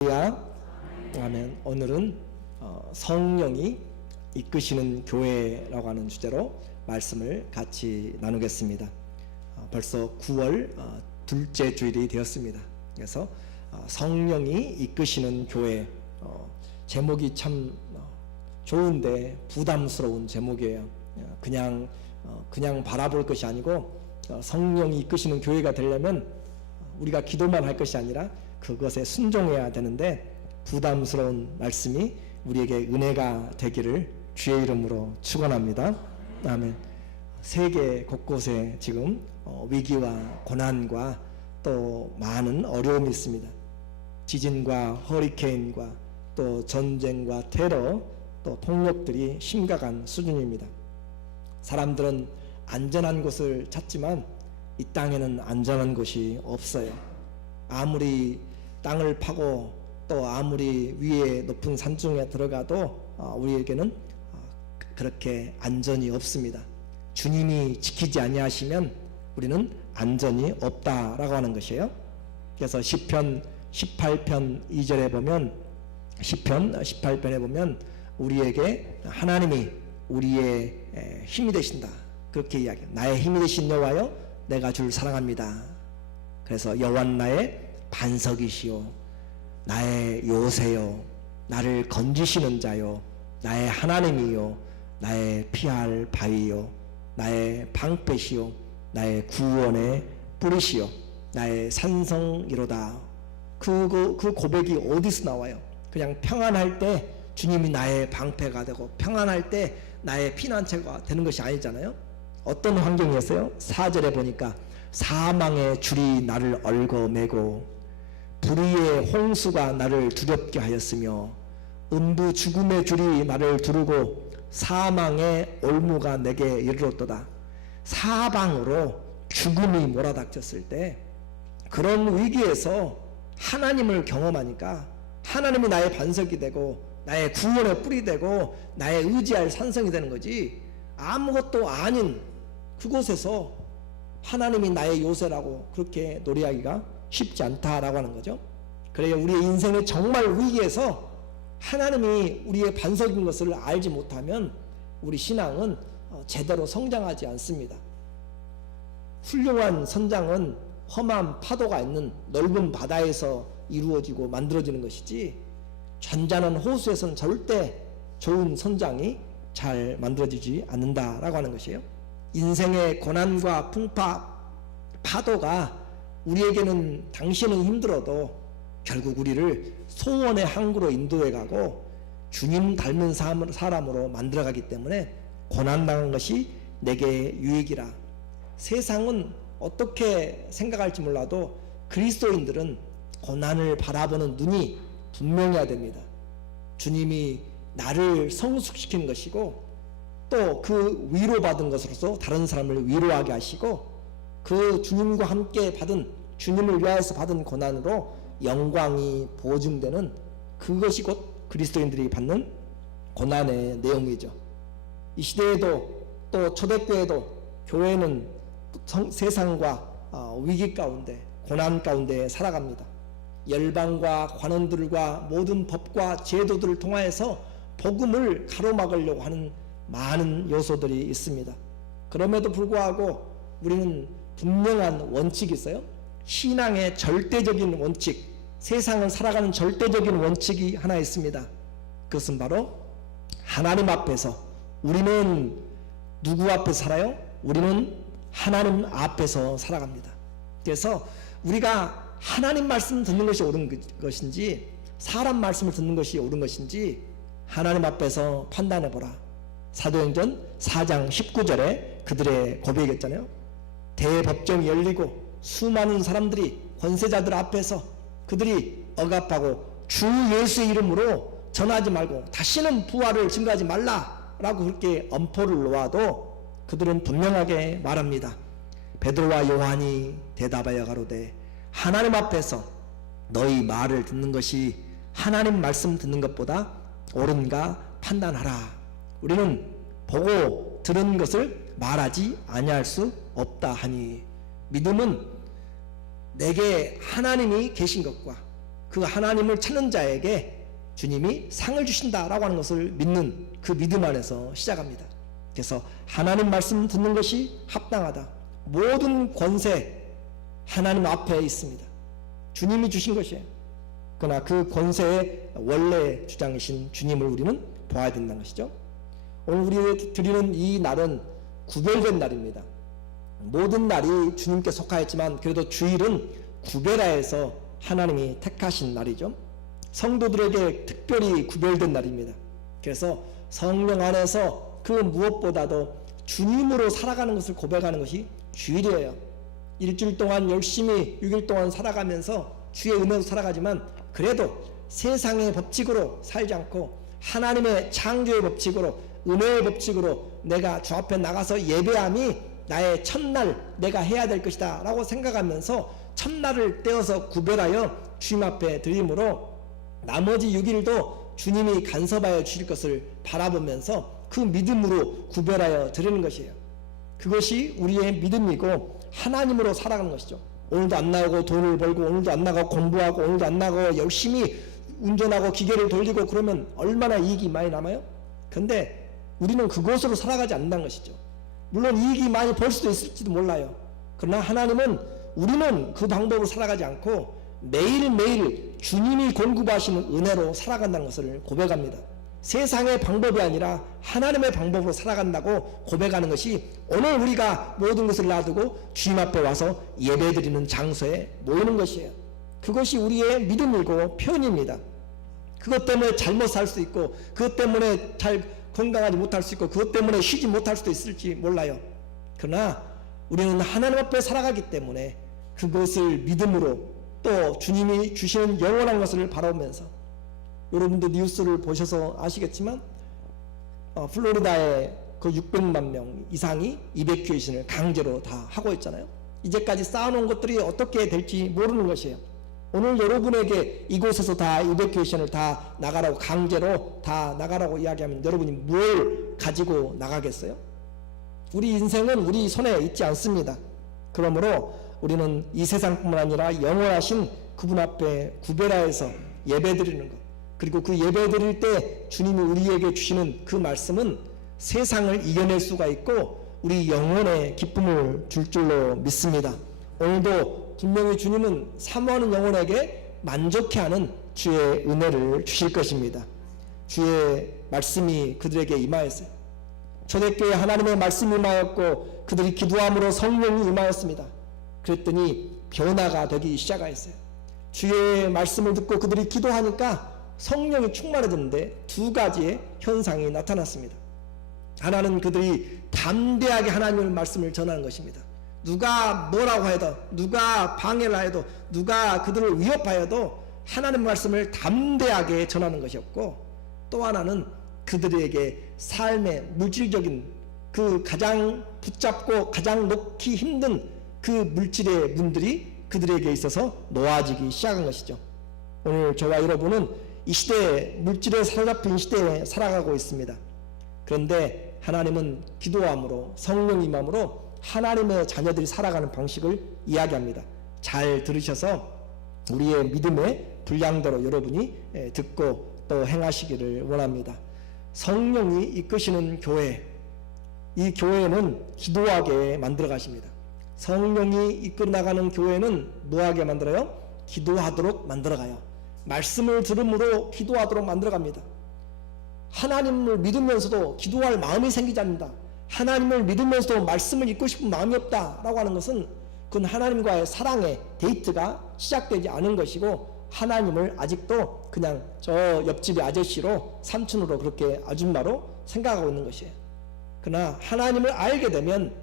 아멘. 오늘은 성령이 이끄시는 교회라고 하는 주제로 말씀을 같이 나누겠습니다. 벌써 9월 둘째 주일이 되었습니다. 그래서 성령이 이끄시는 교회, 제목이 참 좋은데 부담스러운 제목이에요. 그냥 바라볼 것이 아니고 성령이 이끄시는 교회가 되려면 우리가 기도만 할 것이 아니라 그것에 순종해야 되는데 부담스러운 말씀이 우리에게 은혜가 되기를 주의 이름으로 축원합니다. 아멘. 세계 곳곳에 지금 위기와 고난과 또 많은 어려움이 있습니다. 지진과 허리케인과 또 전쟁과 테러 또 폭력들이 심각한 수준입니다. 사람들은 안전한 곳을 찾지만 이 땅에는 안전한 곳이 없어요. 아무리 땅을 파고 또 아무리 위에 높은 산중에 들어가도 우리에게는 그렇게 안전이 없습니다. 주님이 지키지 아니하시면 우리는 안전이 없다라고 하는 것이에요. 그래서 시편 18편 2절에 보면, 시편 18편에 보면 우리에게 하나님이 우리의 힘이 되신다 그렇게 이야기해요. 나의 힘이 되신 여호와여 내가 주를 사랑합니다. 그래서 여호와는 나의 반석이시요 나의 요새요 나를 건지시는 자요 나의 하나님이요 나의 피할 바위요 나의 방패시요 나의 구원의 뿌리시요 나의 산성이로다. 그 고백이 어디서 나와요? 그냥 평안할 때 주님이 나의 방패가 되고 평안할 때 나의 피난처가 되는 것이 아니잖아요. 어떤 환경이었어요? 4절에 보니까 사망의 줄이 나를 얽어매고 불의의 홍수가 나를 두렵게 하였으며 음부 죽음의 줄이 나를 두르고 사망의 올무가 내게 이르렀도다. 사방으로 죽음이 몰아닥쳤을 때 그런 위기에서 하나님을 경험하니까 하나님이 나의 반석이 되고 나의 구원의 뿔이 되고 나의 의지할 산성이 되는 거지, 아무것도 아닌 그곳에서 하나님이 나의 요새라고 그렇게 노래하기가 쉽지 않다라고 하는 거죠. 그래요. 우리의 인생의 정말 위기에서 하나님이 우리의 반석인 것을 알지 못하면 우리 신앙은 제대로 성장하지 않습니다. 훌륭한 선장은 험한 파도가 있는 넓은 바다에서 이루어지고 만들어지는 것이지 잔잔한 호수에서는 절대 좋은 선장이 잘 만들어지지 않는다라고 하는 것이에요. 인생의 고난과 풍파, 파도가 우리에게는 당시에는 힘들어도 결국 우리를 소원의 항구로 인도해 가고 주님 닮은 사람으로 만들어 가기 때문에 고난당한 것이 내게 유익이라. 세상은 어떻게 생각할지 몰라도 그리스도인들은 고난을 바라보는 눈이 분명해야 됩니다. 주님이 나를 성숙시키는 것이고 또 그 위로받은 것으로서 다른 사람을 위로하게 하시고 그 주님과 함께 받은, 주님을 위하여서 받은 고난으로 영광이 보증되는 그것이 곧 그리스도인들이 받는 고난의 내용이죠. 이 시대에도 또 초대교회도 교회는 세상과 위기 가운데 고난 가운데 살아갑니다. 열방과 관원들과 모든 법과 제도들을 통하여서 복음을 가로막으려고 하는 많은 요소들이 있습니다. 그럼에도 불구하고 우리는 분명한 원칙이 있어요. 신앙의 절대적인 원칙, 세상을 살아가는 절대적인 원칙이 하나 있습니다. 그것은 바로 하나님 앞에서, 우리는 누구 앞에 살아요? 우리는 하나님 앞에서 살아갑니다. 그래서 우리가 하나님 말씀 듣는 것이 옳은 것인지 사람 말씀을 듣는 것이 옳은 것인지 하나님 앞에서 판단해보라. 사도행전 4장 19절에 그들의 고백이었잖아요. 대법정이 열리고 수많은 사람들이, 권세자들 앞에서 그들이 억압하고 주 예수의 이름으로 전하지 말고 다시는 부활을 증거하지 말라라고 그렇게 엄포를 놓아도 그들은 분명하게 말합니다. 베드로와 요한이 대답하여 가로되 하나님 앞에서 너희 말을 듣는 것이 하나님 말씀 듣는 것보다 옳은가 판단하라. 우리는 보고 들은 것을 말하지 아니할 수 없다 하니, 믿음은 내게 하나님이 계신 것과 그 하나님을 찾는 자에게 주님이 상을 주신다라고 하는 것을 믿는 그 믿음 안에서 시작합니다. 그래서 하나님 말씀 듣는 것이 합당하다. 모든 권세 하나님 앞에 있습니다. 주님이 주신 것이에요. 그러나 그 권세의 원래 주장이신 주님을 우리는 봐야 된다는 것이죠. 오늘 우리 드리는 이 날은 구별된 날입니다. 모든 날이 주님께 속하였지만 그래도 주일은 구별하여서 하나님이 택하신 날이죠. 성도들에게 특별히 구별된 날입니다. 그래서 성령 안에서 그 무엇보다도 주님으로 살아가는 것을 고백하는 것이 주일이에요. 일주일 동안 열심히 6일 동안 살아가면서 주의 은혜로 살아가지만 그래도 세상의 법칙으로 살지 않고 하나님의 창조의 법칙으로 은혜의 법칙으로 내가 주 앞에 나가서 예배함이 나의 첫날 내가 해야 될 것이다 라고 생각하면서 첫날을 떼어서 구별하여 주님 앞에 드림으로 나머지 6일도 주님이 간섭하여 주실 것을 바라보면서 그 믿음으로 구별하여 드리는 것이에요. 그것이 우리의 믿음이고 하나님으로 살아가는 것이죠. 오늘도 안 나오고 돈을 벌고 오늘도 안 나가고 공부하고 오늘도 안 나가고 열심히 운전하고 기계를 돌리고 그러면 얼마나 이익이 많이 남아요? 근데 우리는 그것으로 살아가지 않는다는 것이죠. 물론 이익이 많이 벌 수도 있을지도 몰라요. 그러나 하나님은 우리는 그 방법으로 살아가지 않고 매일매일 주님이 공급하시는 은혜로 살아간다는 것을 고백합니다. 세상의 방법이 아니라 하나님의 방법으로 살아간다고 고백하는 것이 오늘 우리가 모든 것을 놔두고 주님 앞에 와서 예배드리는 장소에 모이는 것이에요. 그것이 우리의 믿음이고 표현입니다. 그것 때문에 잘못 살 수 있고 그것 때문에 잘 건강하지 못할 수 있고 그것 때문에 쉬지 못할 수도 있을지 몰라요. 그러나 우리는 하나님 앞에 살아가기 때문에 그것을 믿음으로 또 주님이 주시는 영원한 것을 바라보면서 여러분도 뉴스를 보셔서 아시겠지만 플로리다에 그 600만 명 이상이 이베큐에이션을 강제로 다 하고 있잖아요. 이제까지 쌓아놓은 것들이 어떻게 될지 모르는 것이에요. 오늘 여러분에게 이곳에서 다 이베큐에이션을 다 나가라고 강제로 다 나가라고 이야기하면 여러분이 뭘 가지고 나가겠어요? 우리 인생은 우리 손에 있지 않습니다. 그러므로 우리는 이 세상뿐만 아니라 영원하신 그분 앞에 구별하여서 예배드리는 것, 그리고 그 예배드릴 때 주님이 우리에게 주시는 그 말씀은 세상을 이겨낼 수가 있고 우리 영혼에 기쁨을 줄 줄로 믿습니다. 오늘도 분명히 주님은 사모하는 영혼에게 만족해하는 주의 은혜를 주실 것입니다. 주의 말씀이 그들에게 임하였어요. 초대교회 하나님의 말씀이 임하였고 그들이 기도함으로 성령이 임하였습니다. 그랬더니 변화가 되기 시작하였어요. 주의 말씀을 듣고 그들이 기도하니까 성령이 충만해졌는데 두 가지의 현상이 나타났습니다. 하나는 그들이 담대하게 하나님의 말씀을 전하는 것입니다. 누가 뭐라고 해도 누가 방해를 해도 누가 그들을 위협하여도 하나님의 말씀을 담대하게 전하는 것이었고, 또 하나는 그들에게 삶의 물질적인 그 가장 붙잡고 가장 놓기 힘든 그 물질의 문들이 그들에게 있어서 놓아지기 시작한 것이죠. 오늘 저와 여러분은 이 시대에 물질에 사로잡힌 시대에 살아가고 있습니다. 그런데 하나님은 기도함으로 성령 임함으로 하나님의 자녀들이 살아가는 방식을 이야기합니다. 잘 들으셔서 우리의 믿음의 분량대로 여러분이 듣고 또 행하시기를 원합니다. 성령이 이끄시는 교회, 이 교회는 기도하게 만들어 가십니다. 성령이 이끌어 나가는 교회는 뭐하게 만들어요? 기도하도록 만들어 가요. 말씀을 들음으로 기도하도록 만들어 갑니다. 하나님을 믿으면서도 기도할 마음이 생기지 않는다. 하나님을 믿으면서도 말씀을 읽고 싶은 마음이 없다라고 하는 것은 그건 하나님과의 사랑의 데이트가 시작되지 않은 것이고 하나님을 아직도 그냥 저 옆집의 아저씨로 삼촌으로 그렇게 아줌마로 생각하고 있는 것이에요. 그러나 하나님을 알게 되면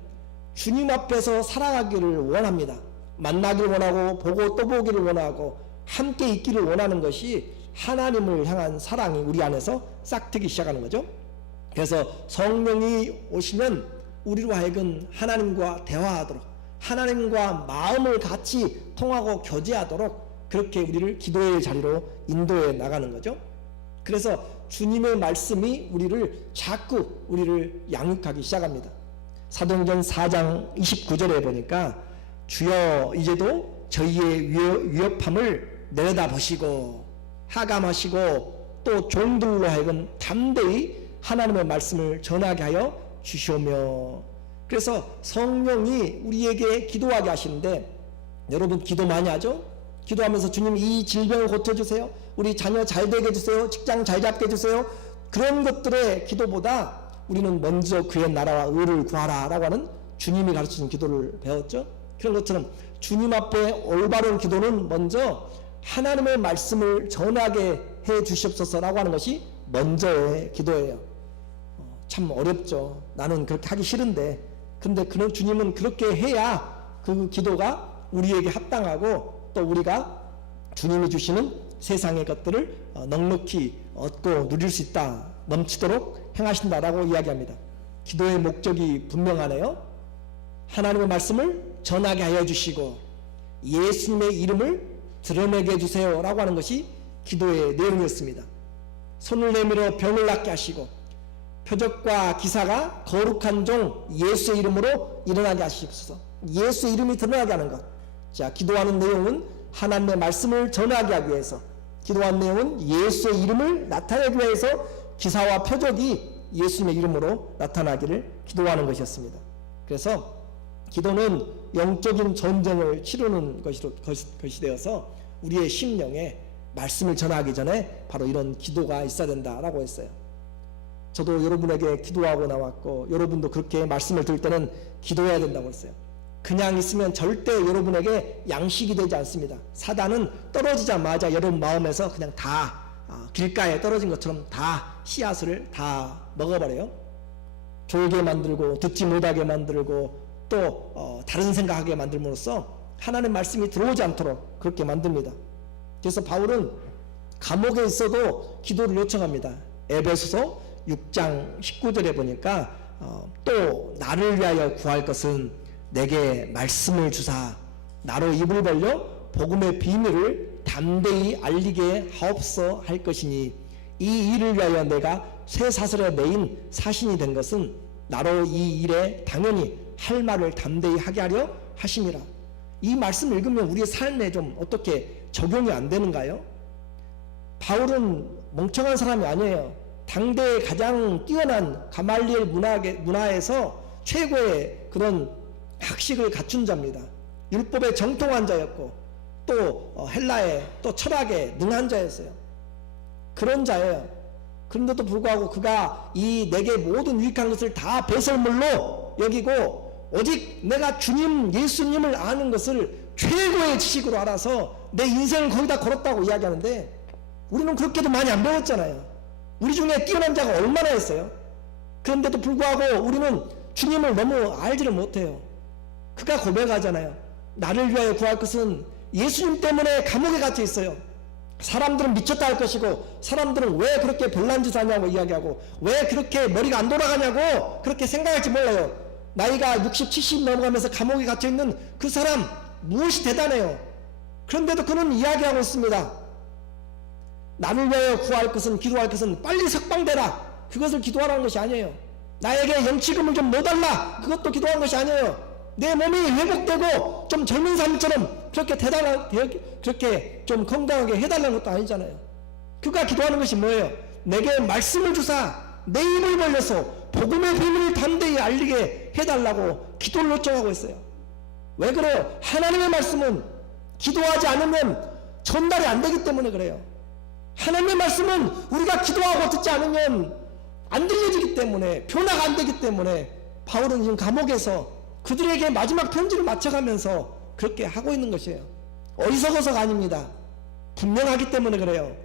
주님 앞에서 살아가기를 원합니다. 만나기를 원하고 보고 또 보기를 원하고 함께 있기를 원하는 것이 하나님을 향한 사랑이 우리 안에서 싹트기 시작하는 거죠. 그래서 성령이 오시면 우리로 하여금 하나님과 대화하도록, 하나님과 마음을 같이 통하고 교제하도록 그렇게 우리를 기도의 자리로 인도해 나가는 거죠. 그래서 주님의 말씀이 자꾸 우리를 양육하기 시작합니다. 사도행전 4장 29절에 보니까 주여 이제도 저희의 위협함을 내려다보시고 하감하시고 또 종들로 하여금 담대히 하나님의 말씀을 전하게 하여 주시오며. 그래서 성령이 우리에게 기도하게 하시는데, 여러분 기도 많이 하죠? 기도하면서 주님 이 질병을 고쳐주세요, 우리 자녀 잘 되게 해주세요, 직장 잘 잡게 해주세요. 그런 것들의 기도보다 우리는 먼저 그의 나라와 의를 구하라 라고 하는 주님이 가르치는 기도를 배웠죠. 그런 것처럼 주님 앞에 올바른 기도는 먼저 하나님의 말씀을 전하게 해 주시옵소서라고 하는 것이 먼저의 기도예요. 참 어렵죠. 나는 그렇게 하기 싫은데, 근데 그런 주님은 그렇게 해야 그 기도가 우리에게 합당하고 또 우리가 주님이 주시는 세상의 것들을 넉넉히 얻고 누릴 수 있다, 넘치도록 행하신다라고 이야기합니다. 기도의 목적이 분명하네요. 하나님의 말씀을 전하게 하여 주시고 예수님의 이름을 드러내게 해주세요 라고 하는 것이 기도의 내용이었습니다. 손을 내밀어 병을 낫게 하시고 표적과 기사가 거룩한 종 예수의 이름으로 일어나게 하시옵소서. 예수의 이름이 드러나게 하는 것. 자, 기도하는 내용은 하나님의 말씀을 전하게 하기 위해서, 기도하는 내용은 예수의 이름을 나타내기 위해서 기사와 표적이 예수님의 이름으로 나타나기를 기도하는 것이었습니다. 그래서 기도는 영적인 전쟁을 치르는 것이 되어서 우리의 심령에 말씀을 전하기 전에 바로 이런 기도가 있어야 된다라고 했어요. 저도 여러분에게 기도하고 나왔고, 여러분도 그렇게 말씀을 들을 때는 기도해야 된다고 했어요. 그냥 있으면 절대 여러분에게 양식이 되지 않습니다. 사단은 떨어지자마자 여러분 마음에서 그냥 다 길가에 떨어진 것처럼 다 씨앗을 다 먹어버려요. 졸게 만들고 듣지 못하게 만들고 또 다른 생각하게 만들므로써 하나님의 말씀이 들어오지 않도록 그렇게 만듭니다. 그래서 바울은 감옥에 있어도 기도를 요청합니다. 에베소서 6장 19절에 보니까 또 나를 위하여 구할 것은 내게 말씀을 주사 나로 입을 벌려 복음의 비밀을 담대히 알리게 하옵소 할 것이니, 이 일을 위하여 내가 쇠사슬에 매인 사신이 된 것은 나로 이 일에 당연히 할 말을 담대히 하게 하려 하심이라. 이 말씀을 읽으면 우리의 삶에 좀 어떻게 적용이 안 되는가요? 바울은 멍청한 사람이 아니에요. 당대의 가장 뛰어난 가말리엘 문화에서 최고의 그런 학식을 갖춘 자입니다. 율법의 정통한 자였고 또 헬라의 또 철학에 능한 자였어요. 그런 자예요. 그런데도 불구하고 그가 이 내게 모든 유익한 것을 다 배설물로 여기고 오직 내가 주님 예수님을 아는 것을 최고의 지식으로 알아서 내 인생을 거기다 걸었다고 이야기하는데, 우리는 그렇게도 많이 안 배웠잖아요. 우리 중에 뛰어난 자가 얼마나 있어요. 그런데도 불구하고 우리는 주님을 너무 알지를 못해요. 그가 고백하잖아요. 나를 위하여 구할 것은 예수님 때문에 감옥에 갇혀 있어요. 사람들은 미쳤다 할 것이고, 사람들은 왜 그렇게 별난 짓을 하냐고 이야기하고, 왜 그렇게 머리가 안 돌아가냐고 그렇게 생각할지 몰라요. 나이가 60, 70 넘어가면서 감옥에 갇혀 있는 그 사람 무엇이 대단해요. 그런데도 그는 이야기하고 있습니다. 나를 위하여 구할 것은, 기도할 것은 빨리 석방되라, 그것을 기도하라는 것이 아니에요. 나에게 영치금을 좀 넣어달라, 그것도 기도하는 것이 아니에요. 내 몸이 회복되고 좀 젊은 사람처럼 그렇게 좀 건강하게 해달라는 것도 아니잖아요. 그가 기도하는 것이 뭐예요? 내게 말씀을 주사 내 입을 벌려서 복음의 비밀을 담대히 알리게 해달라고 기도를 요청하고 있어요. 왜 그래요? 하나님의 말씀은 기도하지 않으면 전달이 안 되기 때문에 그래요. 하나님의 말씀은 우리가 기도하고 듣지 않으면 안 들려지기 때문에, 변화가 안 되기 때문에 바울은 지금 감옥에서 그들에게 마지막 편지를 맞춰가면서 그렇게 하고 있는 것이에요. 어리석어서가 아닙니다. 분명하기 때문에 그래요.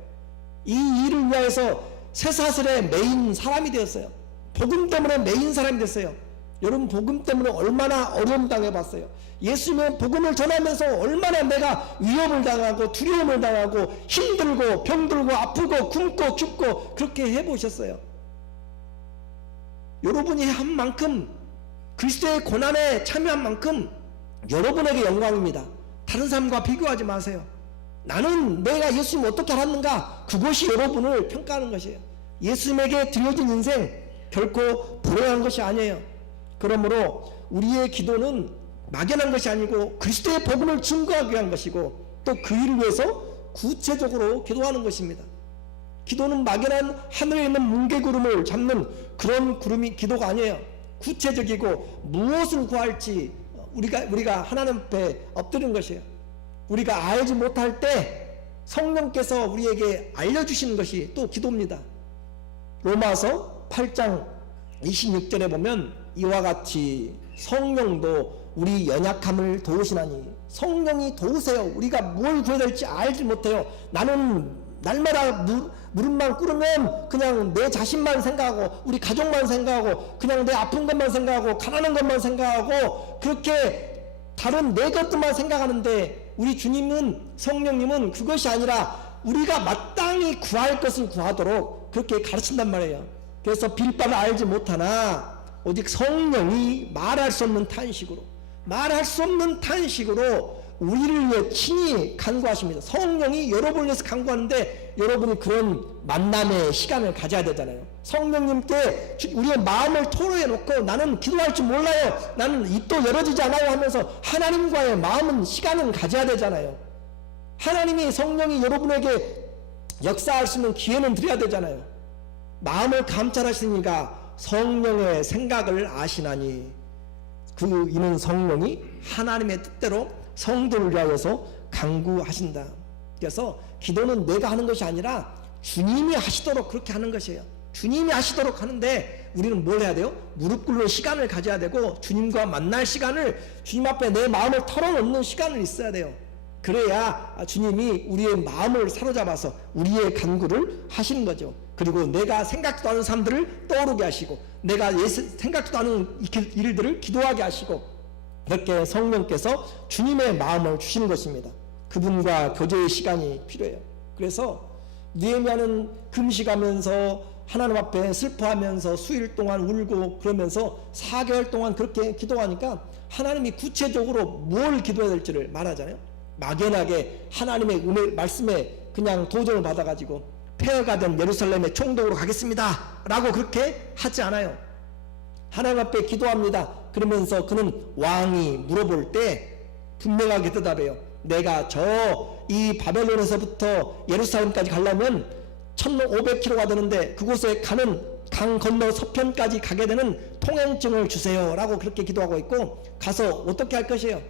이 일을 위해서 쇠사슬에 매인 사람이 되었어요. 복음 때문에 매인 사람이 됐어요. 여러분, 복음 때문에 얼마나 어려움 당해봤어요. 예수님의 복음을 전하면서 얼마나 내가 위협을 당하고 두려움을 당하고 힘들고 병들고 아프고 굶고 죽고 그렇게 해보셨어요. 여러분이 한 만큼, 그리스도의 고난에 참여한 만큼 여러분에게 영광입니다. 다른 사람과 비교하지 마세요. 나는 내가 예수님 어떻게 알았는가, 그것이 여러분을 평가하는 것이에요. 예수님에게 드려진 인생 결코 불행한 것이 아니에요. 그러므로 우리의 기도는 막연한 것이 아니고 그리스도의 복음을 증거하기 위한 것이고, 또 그 일을 위해서 구체적으로 기도하는 것입니다. 기도는 막연한 하늘에 있는 뭉게구름을 잡는 그런 구름이 기도가 아니에요. 구체적이고 무엇을 구할지 우리가 하나님 앞에 엎드리는 것이에요. 우리가 알지 못할 때 성령께서 우리에게 알려주시는 것이 또 기도입니다. 로마서 8장 26절에 보면 이와 같이 성령도 우리 연약함을 도우시나니, 성령이 도우세요. 우리가 뭘 구해야 될지 알지 못해요. 나는 날마다 무릎만 꿇으면 그냥 내 자신만 생각하고 우리 가족만 생각하고 그냥 내 아픈 것만 생각하고 가난한 것만 생각하고 그렇게 다른 내 것들만 생각하는데, 우리 주님은, 성령님은 그것이 아니라 우리가 마땅히 구할 것을 구하도록 그렇게 가르친단 말이에요. 그래서 빌 바를 알지 못하나 오직 성령이 말할 수 없는 탄식으로 우리를 위해 친히 간구하십니다. 성령이 여러분을 위해서 간구하는데 여러분이 그런 만남의 시간을 가져야 되잖아요. 성령님께 우리의 마음을 토로해 놓고 나는 기도할 줄 몰라요, 나는 입도 열어지지 않아요 하면서 하나님과의 마음은 시간은 가져야 되잖아요. 하나님이, 성령이 여러분에게 역사할 수 있는 기회는 드려야 되잖아요. 마음을 감찰하시니까 성령의 생각을 아시나니 이는 성령이 하나님의 뜻대로 성도를 위하여서 간구하신다. 그래서 기도는 내가 하는 것이 아니라 주님이 하시도록 그렇게 하는 것이에요. 주님이 하시도록 하는데 우리는 뭘 해야 돼요? 무릎 꿇는 시간을 가져야 되고 주님과 만날 시간을, 주님 앞에 내 마음을 털어놓는 시간을 있어야 돼요. 그래야 주님이 우리의 마음을 사로잡아서 우리의 간구를 하시는 거죠. 그리고 내가 생각도 않은 사람들을 떠오르게 하시고 내가 생각도 않은 일들을 기도하게 하시고, 그렇게 성령께서 주님의 마음을 주시는 것입니다. 그분과 교제의 시간이 필요해요. 그래서 느헤미야는 금식하면서 하나님 앞에 슬퍼하면서 수일 동안 울고 그러면서 4개월 동안 그렇게 기도하니까 하나님이 구체적으로 뭘 기도해야 될지를 말하잖아요. 막연하게 하나님의 은혜 말씀에 그냥 도전을 받아가지고 폐허가 된 예루살렘의 총독으로 가겠습니다 라고 그렇게 하지 않아요. 하나님 앞에 기도합니다. 그러면서 그는 왕이 물어볼 때 분명하게 대답해요. 내가 이 바벨론에서부터 예루살렘까지 가려면 1500km가 되는데 그곳에 가는 강 건너 서편까지 가게 되는 통행증을 주세요 라고 그렇게 기도하고 있고, 가서 어떻게 할 것이에요?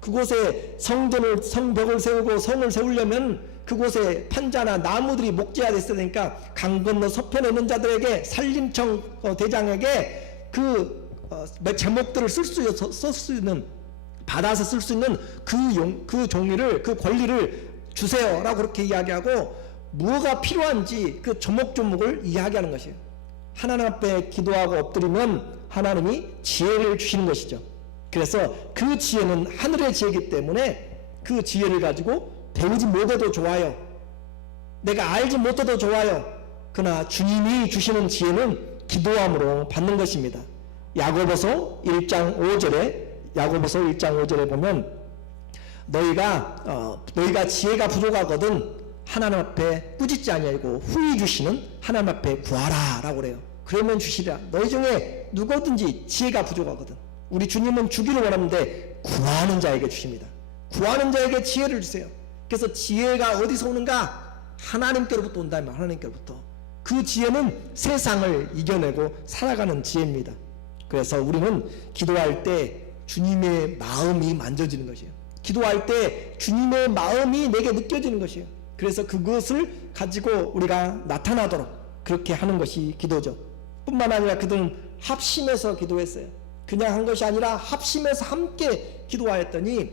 그곳에 성벽을 세우고 성을 세우려면 그곳에 판자나 나무들이 목재가 됐어야 되니까 강 건너 서편에 있는 자들에게, 산림청 대장에게 제목들을 쓸 수 있는, 받아서 쓸 수 있는 그 종이를, 그 권리를 주세요 라고 그렇게 이야기하고, 뭐가 필요한지 그 조목조목을 이야기하는 것이에요. 하나님 앞에 기도하고 엎드리면 하나님이 지혜를 주시는 것이죠. 그래서 그 지혜는 하늘의 지혜이기 때문에 그 지혜를 가지고 배우지 못해도 좋아요, 내가 알지 못해도 좋아요. 그러나 주님이 주시는 지혜는 기도함으로 받는 것입니다. 야고보서 1장 5절에 보면 너희가 지혜가 부족하거든 하나님 앞에 꾸짖지 아니하고 후히 주시는 하나님 앞에 구하라 라고 그래요. 그러면 주시리라. 너희 중에 누구든지 지혜가 부족하거든, 우리 주님은 주기를 원하는데 구하는 자에게 주십니다. 구하는 자에게 지혜를 주세요. 그래서 지혜가 어디서 오는가? 하나님께로부터 온다. 하나님께로부터. 그 지혜는 세상을 이겨내고 살아가는 지혜입니다. 그래서 우리는 기도할 때 주님의 마음이 만져지는 것이에요. 기도할 때 주님의 마음이 내게 느껴지는 것이에요. 그래서 그것을 가지고 우리가 나타나도록 그렇게 하는 것이 기도죠. 뿐만 아니라 그들은 합심해서 기도했어요. 그냥 한 것이 아니라 합심해서 함께 기도하였더니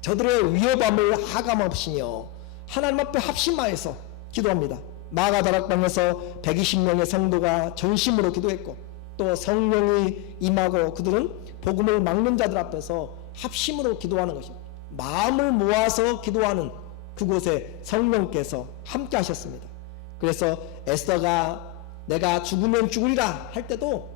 저들의 위협함을 하감없이며 하나님 앞에 합심하여서 기도합니다. 마가다락방에서 120명의 성도가 전심으로 기도했고, 또 성령이 임하고 그들은 복음을 막는 자들 앞에서 합심으로 기도하는 것입니다. 마음을 모아서 기도하는 그곳에 성령께서 함께 하셨습니다. 그래서 에스더가 내가 죽으면 죽으리라 할 때도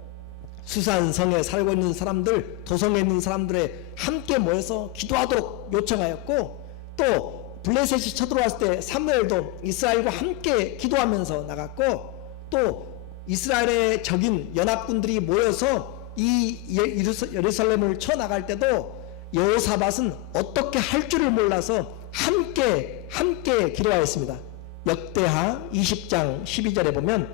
수산성에 살고 있는 사람들, 도성에 있는 사람들에 함께 모여서 기도하도록 요청하였고, 또 블레셋이 쳐들어왔을 때 사무엘도 이스라엘과 함께 기도하면서 나갔고, 또 이스라엘의 적인 연합군들이 모여서 이 예루살렘을 쳐나갈 때도 여호사밧은 어떻게 할 줄을 몰라서 함께 기도하였습니다. 역대하 20장 12절에 보면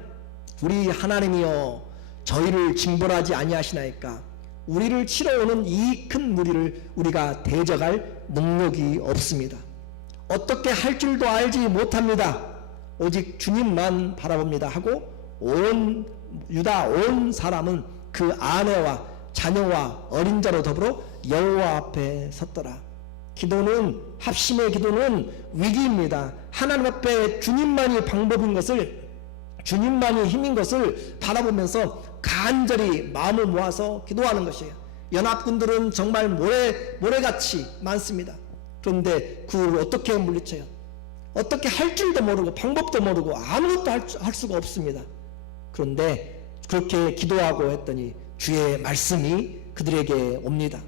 우리 하나님이여 저희를 징벌하지 아니하시나이까 우리를 치러 오는 이 큰 무리를 우리가 대적할 능력이 없습니다. 어떻게 할 줄도 알지 못합니다. 오직 주님만 바라봅니다 하고 온 유다 온 사람은 그 아내와 자녀와 어린 자로 더불어 여호와 앞에 섰더라. 기도는 합심의 기도는 위기입니다. 하나님 앞에 주님만이 방법인 것을 주님만이 힘인 것을 바라보면서 간절히 마음을 모아서 기도하는 것이에요. 연합군들은 정말 모래같이 많습니다. 그런데 그걸 어떻게 물리쳐요? 어떻게 할 줄도 모르고 방법도 모르고 아무것도 할 수가 없습니다. 그런데 그렇게 기도하고 했더니 주의 말씀이 그들에게 옵니다.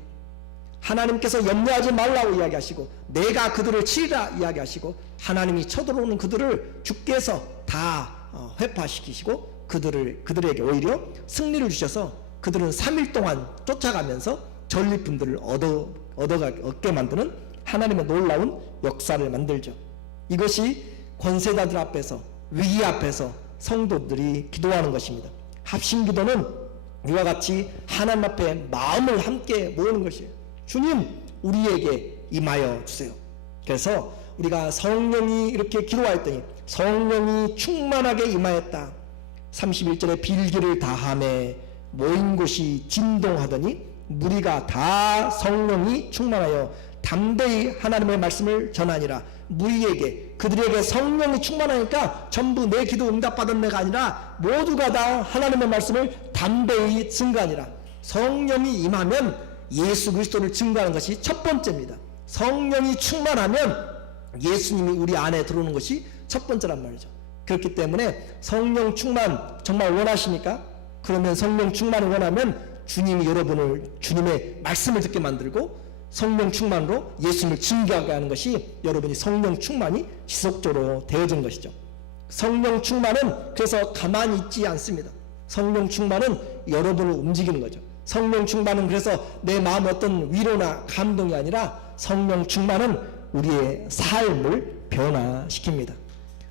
하나님께서 염려하지 말라고 이야기하시고 내가 그들을 치리라 이야기하시고 하나님이 쳐들어오는 그들을 주께서 다 회파시키시고 그들에게 오히려 승리를 주셔서 그들은 3일 동안 쫓아가면서 전리품들을 얻게 만드는 하나님의 놀라운 역사를 만들죠. 이것이 권세자들 앞에서 위기 앞에서 성도들이 기도하는 것입니다. 합심기도는 이와 같이 하나님 앞에 마음을 함께 모으는 것이에요. 주님 우리에게 임하여 주세요. 그래서 우리가 성령이 이렇게 기도하였더니 성령이 충만하게 임하였다. 31절에 빌기를 다하며 모인 곳이 진동하더니 무리가 다 성령이 충만하여 담대히 하나님의 말씀을 전하니라. 무리에게 그들에게 성령이 충만하니까 전부 내 기도 응답받은 내가 아니라 모두가 다 하나님의 말씀을 담대히 증거하니라. 성령이 임하면 예수 그리스도를 증거하는 것이 첫 번째입니다. 성령이 충만하면 예수님이 우리 안에 들어오는 것이 첫 번째란 말이죠. 그렇기 때문에 성령 충만 정말 원하십니까? 그러면 성령 충만을 원하면 주님이 여러분을 주님의 말씀을 듣게 만들고 성령 충만으로 예수님을 증거하게 하는 것이 여러분이 성령 충만이 지속적으로 되어진 것이죠. 성령 충만은 그래서 가만히 있지 않습니다. 성령 충만은 여러분을 움직이는 거죠. 성령 충만은 그래서 내 마음에 어떤 위로나 감동이 아니라 성령 충만은 우리의 삶을 변화시킵니다.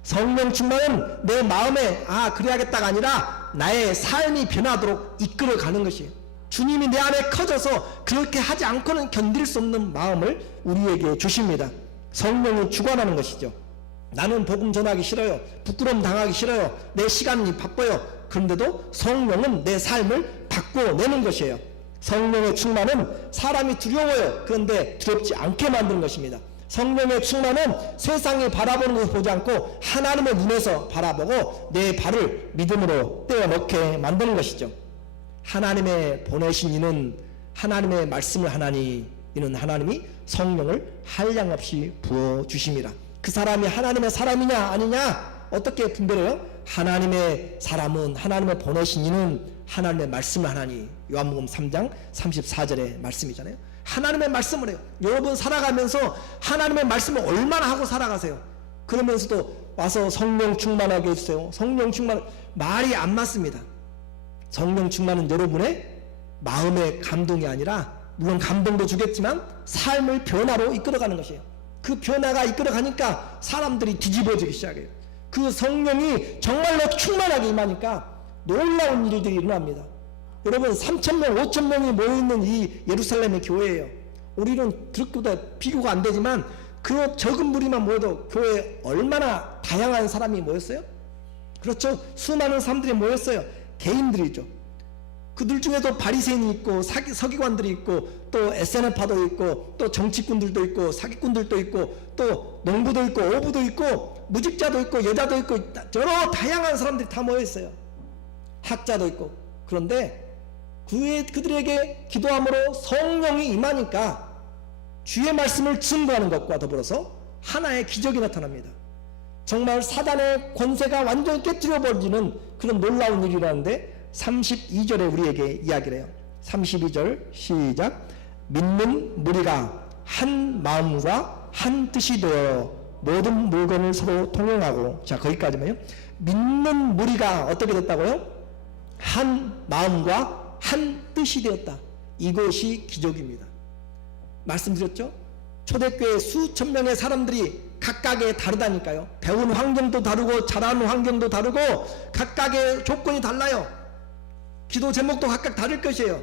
성령 충만은 내 마음에 그래야겠다가 아니라 나의 삶이 변하도록 이끌어가는 것이에요. 주님이 내 안에 커져서 그렇게 하지 않고는 견딜 수 없는 마음을 우리에게 주십니다. 성령이 주관하는 것이죠. 나는 복음 전하기 싫어요. 부끄러움 당하기 싫어요. 내 시간이 바빠요. 그런데도 성령은 내 삶을 바꿔내는 것이에요. 성령의 충만은 사람이 두려워요. 그런데 두렵지 않게 만드는 것입니다. 성령의 충만은 세상이 바라보는 것을 보지 않고 하나님의 눈에서 바라보고 내 발을 믿음으로 떼어넣게 만드는 것이죠. 하나님의 보내신 이는 하나님의 말씀을 하나니 이는 하나님이 성령을 한량없이 부어주심이라. 그 사람이 하나님의 사람이냐 아니냐 어떻게 분별해요? 하나님의 사람은 하나님의 보내신 이는 하나님의 말씀을 하나니 요한복음 3장 34절의 말씀이잖아요. 하나님의 말씀을 해요. 여러분 살아가면서 하나님의 말씀을 얼마나 하고 살아가세요? 그러면서도 와서 성령 충만하게 해주세요. 성령 충만 말이 안 맞습니다. 성령 충만은 여러분의 마음의 감동이 아니라 물론 감동도 주겠지만 삶을 변화로 이끌어가는 것이에요. 그 변화가 이끌어가니까 사람들이 뒤집어지기 시작해요. 그 성령이 정말로 충만하게 임하니까 놀라운 일들이 일어납니다. 여러분 3,000명 5,000명이 모여있는 이 예루살렘의 교회예요. 우리는 그렇게보다 비교가 안 되지만 그 적은 무리만 모여도 교회에 얼마나 다양한 사람이 모였어요? 그렇죠. 수많은 사람들이 모였어요. 개인들이죠. 그들 중에도 바리새인이 있고 서기관들이 있고 또 SNF파도 있고 또 정치꾼들도 있고 사기꾼들도 있고 또 농부도 있고 어부도 있고 무직자도 있고 여자도 있고 여러 다양한 사람들이 다 모여있어요. 학자도 있고. 그런데 그들에게 기도함으로 성령이 임하니까 주의 말씀을 증거하는 것과 더불어서 하나의 기적이 나타납니다. 정말 사단의 권세가 완전히 깨뜨려버리는 그런 놀라운 일이라는데 32절에 우리에게 이야기를 해요. 32절 시작. 믿는 무리가 한 마음과 한 뜻이 되어 모든 물건을 서로 통용하고. 자, 거기까지만요. 믿는 무리가 어떻게 됐다고요? 한 마음과 한 뜻이 되었다. 이것이 기적입니다. 말씀드렸죠? 초대교회 수천 명의 사람들이 각각의 다르다니까요. 배운 환경도 다르고 자라는 환경도 다르고 각각의 조건이 달라요. 기도 제목도 각각 다를 것이에요.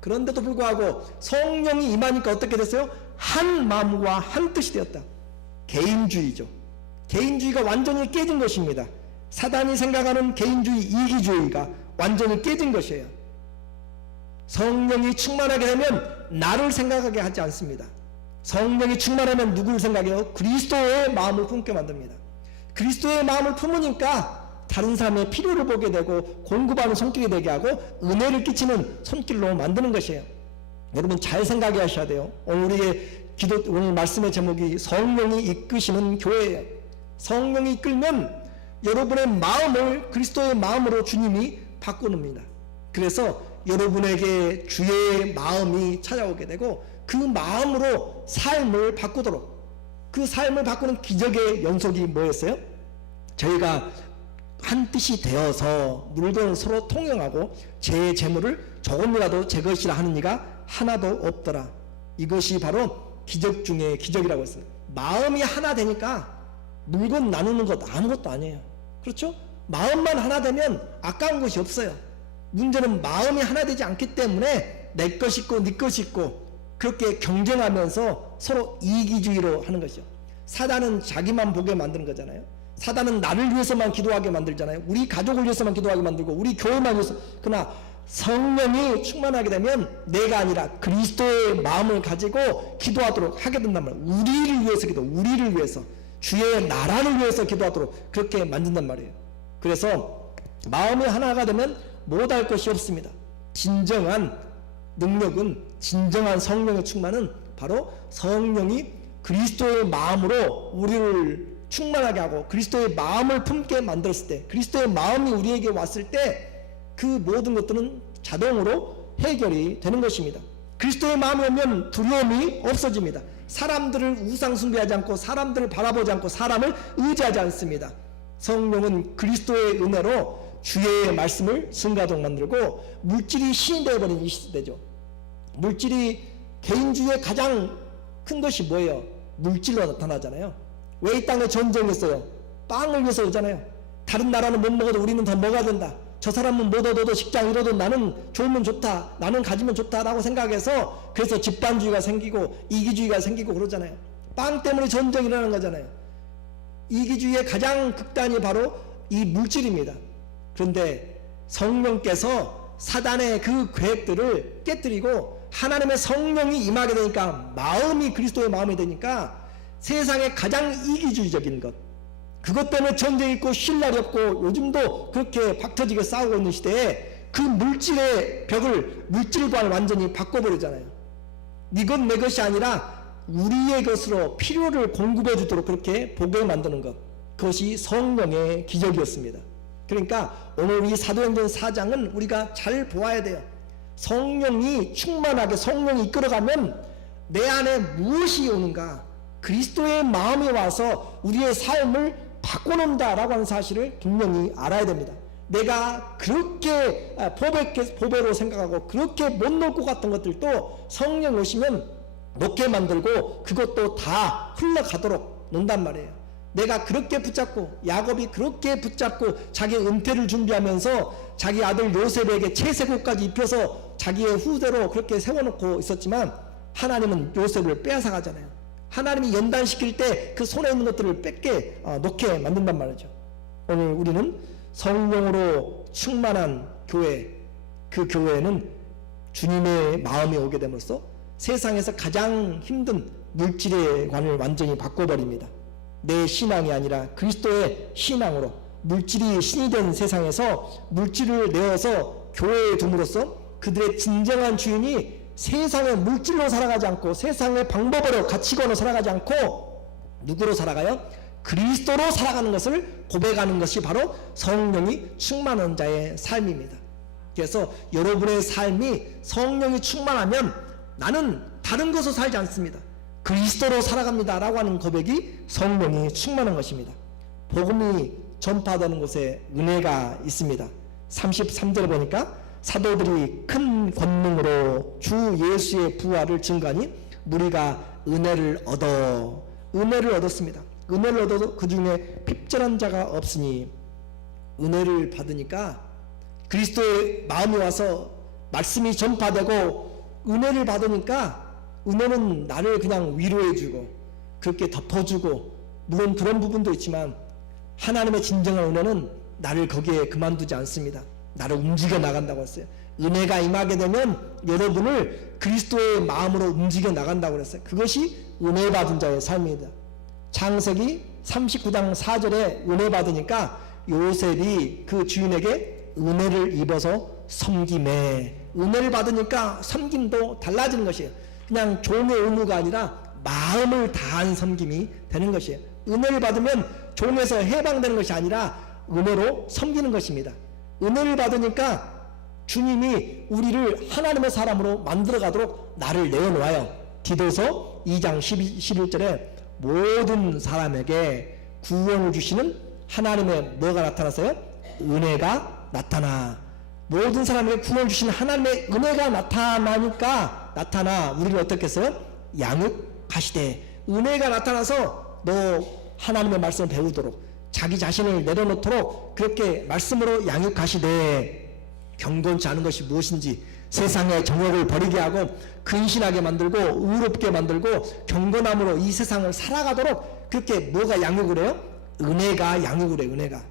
그런데도 불구하고 성령이 임하니까 어떻게 됐어요? 한 마음과 한 뜻이 되었다. 개인주의죠. 개인주의가 완전히 깨진 것입니다. 사단이 생각하는 개인주의, 이기주의가 완전히 깨진 것이에요. 성령이 충만하게 되면 나를 생각하게 하지 않습니다. 성령이 충만하면 누구를 생각해요? 그리스도의 마음을 품게 만듭니다. 그리스도의 마음을 품으니까 다른 사람의 필요를 보게 되고 공급하는 손길이 되게 하고 은혜를 끼치는 손길로 만드는 것이에요. 여러분 잘 생각해 하셔야 돼요. 오늘 말씀의 제목이 성령이 이끄시는 교회예요. 성령이 이끌면 여러분의 마음을 그리스도의 마음으로 주님이 바꾸는입니다. 그래서 여러분에게 주의 마음이 찾아오게 되고 그 마음으로 삶을 바꾸도록, 그 삶을 바꾸는 기적의 연속이 뭐였어요? 저희가 한 뜻이 되어서 물건을 서로 통용하고 제 재물을 조금이라도 제 것이라 하는 이가 하나도 없더라. 이것이 바로 기적 중에 기적이라고 했어요. 마음이 하나 되니까 물건 나누는 것 아무것도 아니에요. 그렇죠? 마음만 하나 되면 아까운 것이 없어요. 문제는 마음이 하나 되지 않기 때문에 내 것 있고 네 것 있고 그렇게 경쟁하면서 서로 이기주의로 하는 것이죠. 사단은 자기만 보게 만드는 거잖아요. 사단은 나를 위해서만 기도하게 만들잖아요. 우리 가족을 위해서만 기도하게 만들고 우리 교회만 위해서. 그러나 성령이 충만하게 되면 내가 아니라 그리스도의 마음을 가지고 기도하도록 하게 된단 말이에요. 우리를 위해서 기도, 우리를 위해서, 주의 나라를 위해서 기도하도록 그렇게 만든단 말이에요. 그래서 마음이 하나가 되면 못할 것이 없습니다. 진정한 능력은, 진정한 성령의 충만은 바로 성령이 그리스도의 마음으로 우리를 충만하게 하고 그리스도의 마음을 품게 만들었을 때, 그리스도의 마음이 우리에게 왔을 때 그 모든 것들은 자동으로 해결이 되는 것입니다. 그리스도의 마음이 오면 두려움이 없어집니다. 사람들을 우상 숭배하지 않고 사람들을 바라보지 않고 사람을 의지하지 않습니다. 성령은 그리스도의 은혜로 주의 말씀을 승가동 만들고 물질이 신이 되어버린 이 시대죠. 물질이 개인주의의 가장 큰 것이 뭐예요? 물질로 나타나잖아요. 왜 이 땅에 전쟁이 있어요? 빵을 위해서 오잖아요. 다른 나라는 못 먹어도 우리는 더 먹어야 된다. 저 사람은 못 얻어도 직장 잃어도 나는 좋으면 좋다, 나는 가지면 좋다라고 생각해서 그래서 집단주의가 생기고 이기주의가 생기고 그러잖아요. 빵 때문에 전쟁이 일어나는 거잖아요. 이기주의의 가장 극단이 바로 이 물질입니다. 그런데 성령께서 사단의 그 계획들을 깨뜨리고 하나님의 성령이 임하게 되니까 마음이 그리스도의 마음이 되니까 세상의 가장 이기주의적인 것, 그것 때문에 전쟁이 있고 쉴 날이 없고 요즘도 그렇게 박터지게 싸우고 있는 시대에 그 물질의 벽을 물질과를 완전히 바꿔버리잖아요. 이건 내 것이 아니라 우리의 것으로 필요를 공급해 주도록 그렇게 보게 만드는 것, 그것이 성령의 기적이었습니다. 그러니까 오늘 이 사도행전 4장은 우리가 잘 보아야 돼요. 성령이 충만하게 성령이 이끌어가면 내 안에 무엇이 오는가, 그리스도의 마음이 와서 우리의 삶을 바꿔놓는다라고 하는 사실을 분명히 알아야 됩니다. 내가 그렇게 보배로 생각하고 그렇게 못 놓을 것 같은 것들도 성령 오시면 놓게 만들고 그것도 다 흘러가도록 놓는단 말이에요. 내가 그렇게 붙잡고 야곱이 그렇게 붙잡고 자기 은퇴를 준비하면서 자기 아들 요셉에게 채색옷까지 입혀서 자기의 후대로 그렇게 세워놓고 있었지만 하나님은 요셉을 빼앗아가잖아요. 하나님이 연단시킬 때 그 손에 있는 것들을 뺏게 놓게 만든단 말이죠. 오늘 우리는 성령으로 충만한 교회, 그 교회는 주님의 마음이 오게 됨으로써 세상에서 가장 힘든 물질의 관을 완전히 바꿔버립니다. 내 신앙이 아니라 그리스도의 신앙으로 물질이 신이 된 세상에서 물질을 내어서 교회에 둠으로써 그들의 진정한 주인이 세상의 물질로 살아가지 않고 세상의 방법으로 가치관으로 살아가지 않고 누구로 살아가요? 그리스도로 살아가는 것을 고백하는 것이 바로 성령이 충만한 자의 삶입니다. 그래서 여러분의 삶이 성령이 충만하면 나는 다른 것으로 살지 않습니다. 그리스도로 살아갑니다 라고 하는 고백이 성령이 충만한 것입니다. 복음이 전파되는 곳에 은혜가 있습니다. 33절 보니까 사도들이 큰 권능으로 주 예수의 부활을 증거하니 우리가 은혜를 얻었습니다. 은혜를 얻어도 그 중에 핍절한 자가 없으니, 은혜를 받으니까 그리스도의 마음이 와서 말씀이 전파되고, 은혜를 받으니까 은혜는 나를 그냥 위로해주고 그렇게 덮어주고, 물론 그런 부분도 있지만 하나님의 진정한 은혜는 나를 거기에 그만두지 않습니다. 나를 움직여 나간다고 했어요. 은혜가 임하게 되면 여러분을 그리스도의 마음으로 움직여 나간다고 그랬어요. 그것이 은혜 받은 자의 삶입니다. 창세기 39장 4절에 은혜 받으니까 요셉이 그 주인에게 은혜를 입어서 섬김에, 은혜를 받으니까 섬김도 달라지는 것이에요. 그냥 종의 의무가 아니라 마음을 다한 섬김이 되는 것이에요. 은혜를 받으면 종에서 해방되는 것이 아니라 은혜로 섬기는 것입니다. 은혜를 받으니까 주님이 우리를 하나님의 사람으로 만들어 가도록 나를 내어놓아요. 디도서 2장 11절에 모든 사람에게 구원을 주시는 하나님의 뭐가 나타났어요? 은혜가 나타나. 모든 사람에게 구원을 주시는 하나님의 은혜가 나타나 우리를 어떻게 했어요? 양육하시되. 은혜가 나타나서 너 하나님의 말씀을 배우도록, 자기 자신을 내려놓도록 그렇게 말씀으로 양육하시되, 경건치 않은 것이 무엇인지 세상의 정욕을 버리게 하고 근신하게 만들고 의롭게 만들고 경건함으로 이 세상을 살아가도록 그렇게 뭐가 양육을 해요? 은혜가 양육을 해요. 은혜가.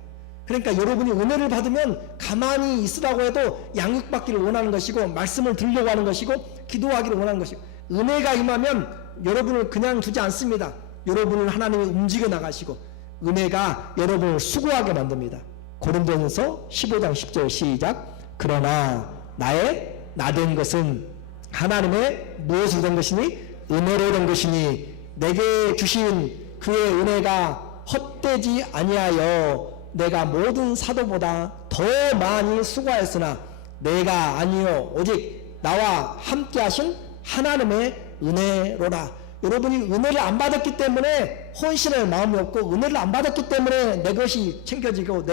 그러니까 여러분이 은혜를 받으면 가만히 있으라고 해도 양육받기를 원하는 것이고, 말씀을 들으려고 하는 것이고, 기도하기를 원하는 것이고, 은혜가 임하면 여러분을 그냥 두지 않습니다. 여러분을 하나님이 움직여 나가시고 은혜가 여러분을 수고하게 만듭니다. 고린도전서 15장 10절 시작. 그러나 나 된 것은 하나님의 무엇으로 된 것이니? 은혜로 된 것이니 내게 주신 그의 은혜가 헛되지 아니하여 내가 모든 사도보다 더 많이 수고하였으나 내가 아니요 오직 나와 함께 하신 하나님의 은혜로라. 여러분이 은혜를 안 받았기 때문에 헌신할 마음이 없고, 은혜를 안 받았기 때문에 내 것이 챙겨지고,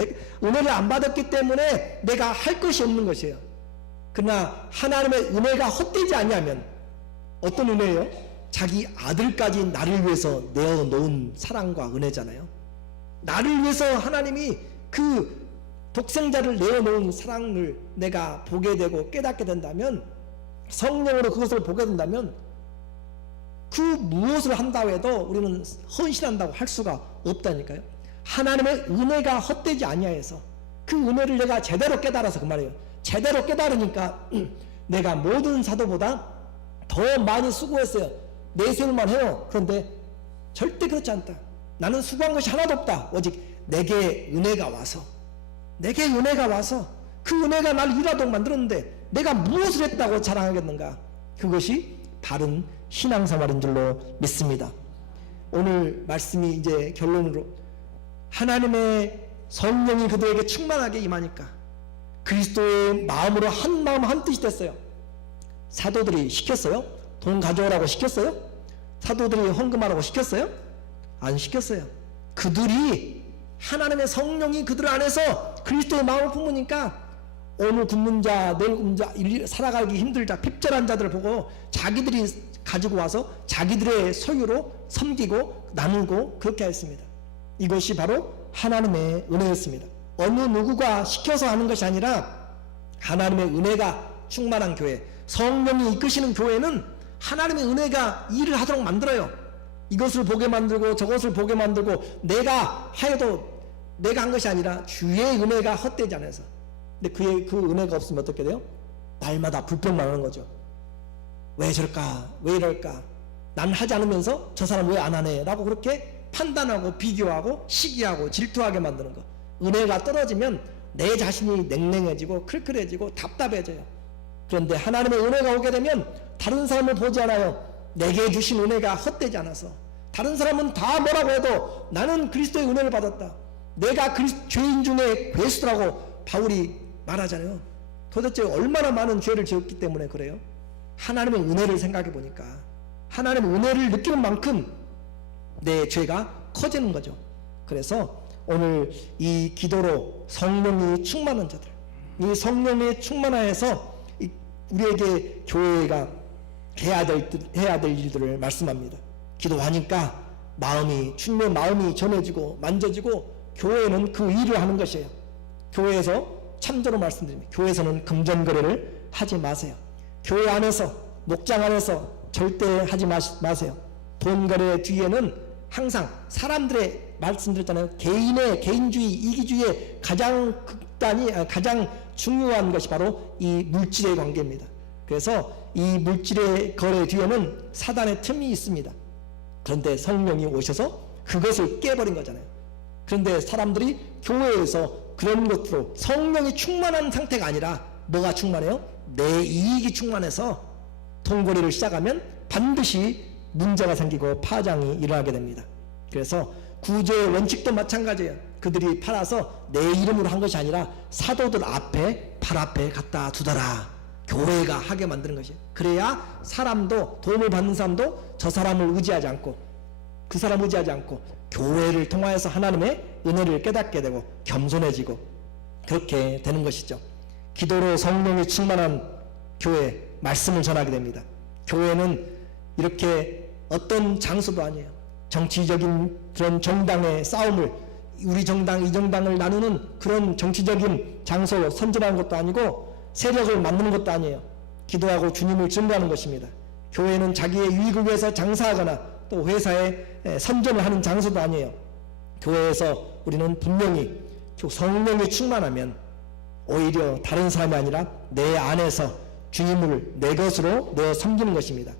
은혜를 안 받았기 때문에 내가 할 것이 없는 것이에요. 그러나 하나님의 은혜가 헛되지 아니하면, 어떤 은혜예요? 자기 아들까지 나를 위해서 내어놓은 사랑과 은혜잖아요. 나를 위해서 하나님이 그 독생자를 내어놓은 사랑을 내가 보게 되고 깨닫게 된다면, 성령으로 그것을 보게 된다면 그 무엇을 한다고 해도 우리는 헌신한다고 할 수가 없다니까요. 하나님의 은혜가 헛되지 아니하여서 그 은혜를 내가 제대로 깨달아서 그 말이에요. 제대로 깨달으니까 내가 모든 사도보다 더 많이 수고했어요. 내세울만 해요. 그런데 절대 그렇지 않다. 나는 수고한 것이 하나도 없다. 오직 내게 은혜가 와서 그 은혜가 나를 일하도록 만들었는데 내가 무엇을 했다고 자랑하겠는가? 그것이 바른 신앙생활인 줄로 믿습니다. 오늘 말씀이 이제 결론으로, 하나님의 성령이 그들에게 충만하게 임하니까 그리스도의 마음으로 한 마음 한 뜻이 됐어요. 사도들이 시켰어요? 돈 가져오라고 시켰어요? 사도들이 헌금하라고 시켰어요? 안 시켰어요. 그들이 하나님의 성령이 그들 안에서 그리스도의 마음을 품으니까 오늘 굶는 자, 내일 굶는 자, 살아가기 힘들 자, 핍절한 자들을 보고 자기들이 가지고 와서 자기들의 소유로 섬기고 나누고 그렇게 했습니다. 이것이 바로 하나님의 은혜였습니다. 어느 누구가 시켜서 하는 것이 아니라 하나님의 은혜가 충만한 교회, 성령이 이끄시는 교회는 하나님의 은혜가 일을 하도록 만들어요. 이것을 보게 만들고 저것을 보게 만들고, 내가 하여도 내가 한 것이 아니라 주의 은혜가 헛되지 않아서. 근데 그 은혜가 없으면 어떻게 돼요? 날마다 불평만 하는 거죠. 왜 저럴까? 왜 이럴까? 난 하지 않으면서 저 사람 왜 안 하네? 라고 그렇게 판단하고 비교하고 시기하고 질투하게 만드는 거. 은혜가 떨어지면 내 자신이 냉랭해지고 클클해지고 답답해져요. 그런데 하나님의 은혜가 오게 되면 다른 사람을 보지 않아요. 내게 주신 은혜가 헛되지 않아서. 다른 사람은 다 뭐라고 해도 나는 그리스도의 은혜를 받았다. 내가 죄인 중에 괴수라고 바울이 말하잖아요. 도대체 얼마나 많은 죄를 지었기 때문에 그래요? 하나님의 은혜를 생각해 보니까 하나님의 은혜를 느끼는 만큼 내 죄가 커지는 거죠. 그래서 오늘 이 기도로 성령이 충만한 자들, 이 성령이 충만하여서 우리에게 교회가 해야 될 일들을 말씀합니다. 기도하니까 마음이 전해지고 만져지고 교회는 그 일을 하는 것이에요. 교회에서 참조로 말씀드립니다. 교회에서는 금전거래를 하지 마세요. 교회 안에서 목장 안에서 절대 하지 마세요. 돈거래 뒤에는 항상 사람들의 말씀드렸잖아요. 개인주의, 이기주의의 가장 중요한 것이 바로 이 물질의 관계입니다. 그래서 이 물질의 거래 뒤에는 사단의 틈이 있습니다. 그런데 성령이 오셔서 그것을 깨버린 거잖아요. 그런데 사람들이 교회에서 그런 것으로 성령이 충만한 상태가 아니라 뭐가 충만해요? 내 이익이 충만해서 돈거래를 시작하면 반드시 문제가 생기고 파장이 일어나게 됩니다. 그래서 구조의 원칙도 마찬가지예요. 그들이 팔아서 내 이름으로 한 것이 아니라 사도들 앞에 발 앞에 갖다 두더라. 교회가 하게 만드는 것이에요. 그래야 사람도, 도움을 받는 사람도 저 사람을 의지하지 않고 그 사람 의지하지 않고 교회를 통하여서 하나님의 은혜를 깨닫게 되고 겸손해지고 그렇게 되는 것이죠. 기도로 성령이 충만한 교회, 말씀을 전하게 됩니다. 교회는 이렇게 어떤 장소도 아니에요. 정치적인 그런 정당의 싸움을, 우리 정당 이 정당을 나누는 그런 정치적인 장소로 선전하는 것도 아니고 세력을 만드는 것도 아니에요. 기도하고 주님을 증거하는 것입니다. 교회는 자기의 유익을 위해서 장사하거나 또 회사에 선전을 하는 장소도 아니에요. 교회에서 우리는 분명히 성령이 충만하면 오히려 다른 사람이 아니라 내 안에서 주님을 내 것으로 내어 섬기는 것입니다.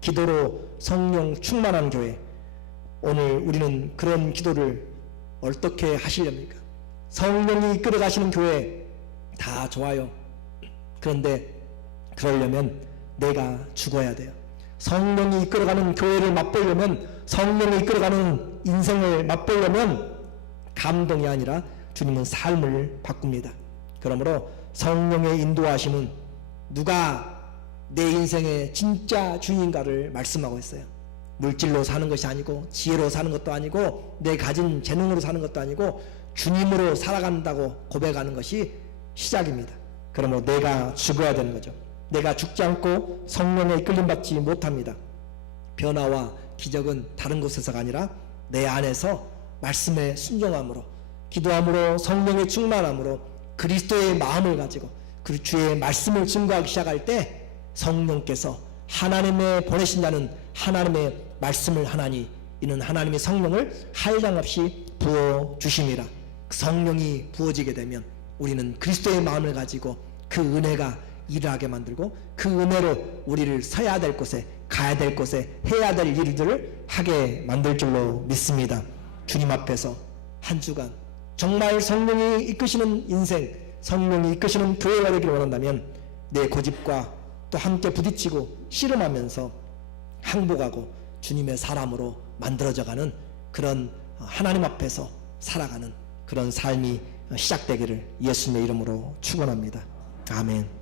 기도로 성령 충만한 교회, 오늘 우리는 그런 기도를 어떻게 하시렵니까? 성령이 이끌어 가시는 교회 다 좋아요. 그런데 그러려면 내가 죽어야 돼요. 성령이 이끌어가는 교회를 맛보려면, 성령이 이끌어가는 인생을 맛보려면 감동이 아니라 주님은 삶을 바꿉니다. 그러므로 성령의 인도하심은 누가 내 인생의 진짜 주인가를 말씀하고 있어요. 물질로 사는 것이 아니고 지혜로 사는 것도 아니고 내 가진 재능으로 사는 것도 아니고 주님으로 살아간다고 고백하는 것이 시작입니다. 그러므로 내가 죽어야 되는 거죠. 내가 죽지 않고 성령에 이끌림받지 못합니다. 변화와 기적은 다른 곳에서가 아니라 내 안에서 말씀에 순종함으로, 기도함으로, 성령의 충만함으로 그리스도의 마음을 가지고 그 주의 말씀을 증거하기 시작할 때 성령께서 하나님의 보내신 자는 하나님의 말씀을 하나니 이는 하나님의 성령을 한량없이 부어주심이라. 성령이 부어지게 되면 우리는 그리스도의 마음을 가지고 그 은혜가 일하게 만들고 그 은혜로 우리를 서야 될 곳에, 가야 될 곳에, 해야 될 일들을 하게 만들 줄로 믿습니다. 주님 앞에서 한 주간 정말 성령이 이끄시는 인생, 성령이 이끄시는 교회가 되기를 원한다면 내 고집과 또 함께 부딪히고 씨름하면서 항복하고 주님의 사람으로 만들어져가는 그런 하나님 앞에서 살아가는 그런 삶이 시작되기를 예수님의 이름으로 축원합니다. 아멘.